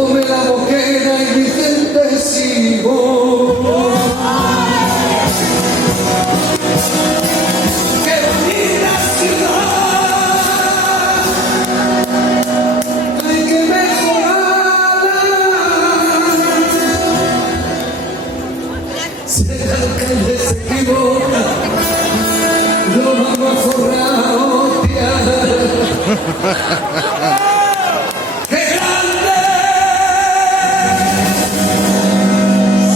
come la boquera y Vicente sigo. ¡Qué bonita ciudad! ¡Ay, que me regala! Si el alcalde se equivoca, lo vamos a forraotear. ¡Qué grande!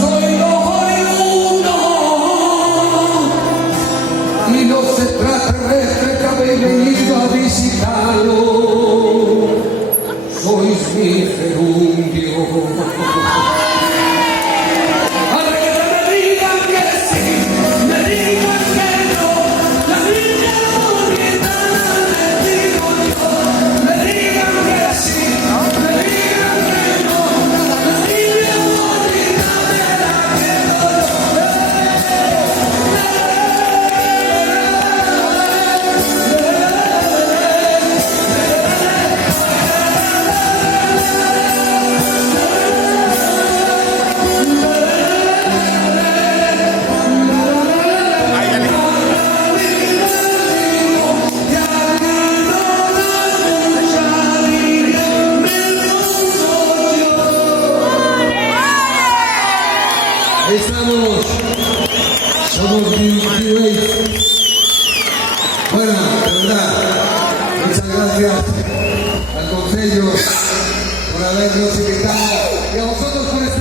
Soy los oriundos y no se trata de que habéis venido a visitarlo. Sois mi gerundio. Ahora que me digan que sí, me digan que no, la niña bonita me digo yo. Me digan que sí, me digan que no, la niña bonita me la quedo Ahí estamos, somos New Wave. Bueno, de verdad, muchas gracias al Consejo por habernos invitado y a vosotros por estar.